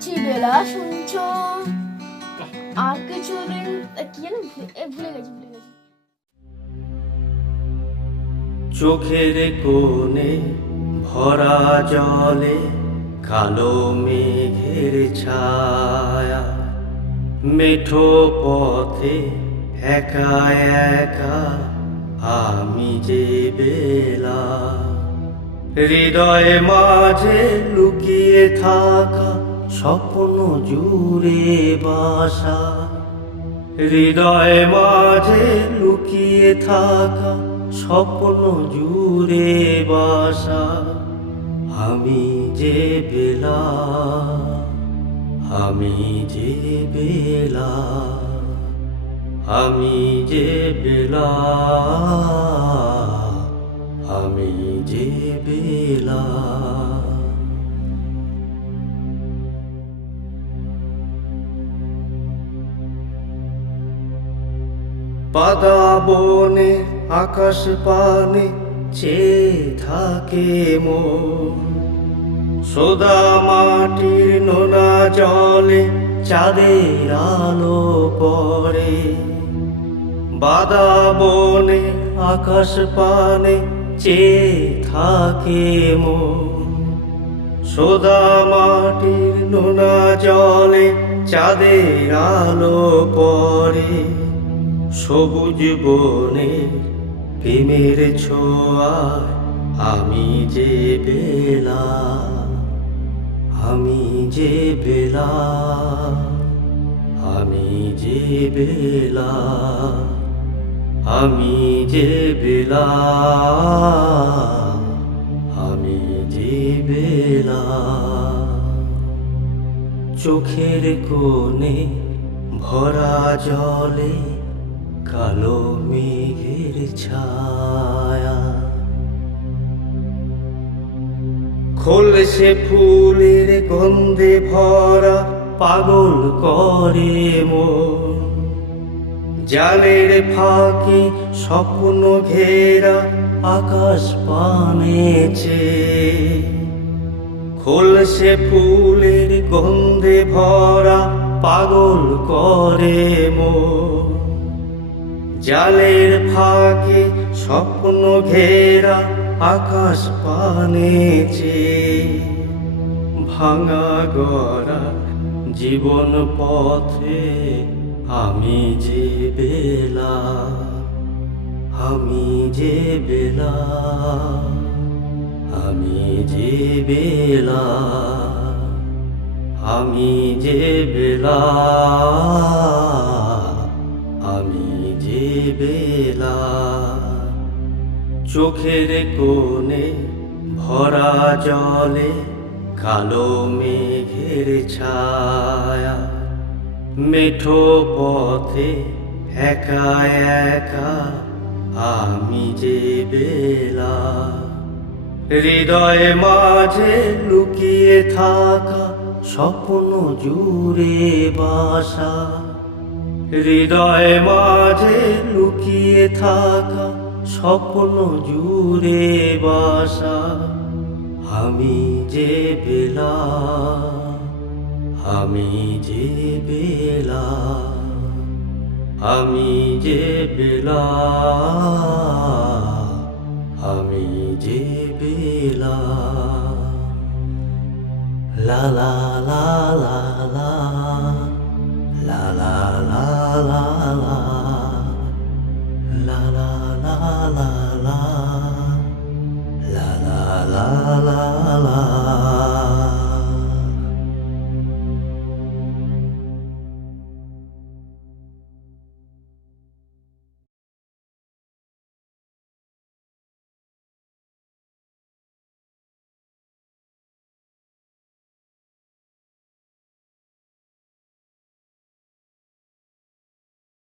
গেছি বেলা শুনছো আর কিছুদিন কি জানি ভুলে গেছি চোখের কোণে ভরা জলে কালো মেঘের ছায়া, মেঠো পথে একা একা আমি যে বেলা, হৃদয়ে মাঝে লুকিয়ে থাকা স্বপ্ন জুড়ে বাসা, হৃদয়ে মাঝে লুকিয়ে থাকা স্বপ্ন জুড়ে বাসা, আমি যে বেলা, আমি যে বেলা, আমি যে বেলা, আমি যে বেলা। পাতা বনে আকাশ পানে চেয়ে থাকে মন, সোদা মাটির নোনা জলে চাঁদের আলো পড়ে, বাদা বনে আকাশ পানে চেয়ে থাকে মন, সোদা মাটির নোনা জলে চাঁদের আলো পড়ে, সবুজ বনে প্রেমের ছোঁয়ায় আমি যে বেলা, আমি যে বেলা, আমি যে বেলা, আমি যে বেলা, আমি যে বেলা। চোখের কোণে ভরা জলে কালো মেঘের ছায়া, খোলসে ফুলের গন্ধে ভরা পাগল করে মন, জালের ফাঁকে স্বপ্ন ঘেরা আকাশ পানেছে, খোলসে ফুলের গন্ধে ভরা পাগল করে মন, জালের ফাঁকে স্বপ্ন ঘেরা আকাশ পানেছে, ভাঙা গড়া জীবন পথে আমি যে বেলা, আমি যে বেলা, আমি যে বেলা, আমি যে বেলা, আমি যে বেলা। চোখের কোণে ভরা জলে কালো মেঘের ছায়া, মেঠো পথে একা একা আমি যে বেলা, হৃদয়ে মাঝে লুকিয়ে থাকা স্বপ্ন জুড়ে বাসা, হৃদয়ে মাঝে লুকিয়ে থাকা স্বপ্ন জুড়ে বাসা, আমি যে বেলা, আমি যে বেলা, আমি যে বেলা, আমি যে বেলা। লা লা লা লা লা, লা লা লা লা লা, লা লা লা লা লা, লা লা লা লা।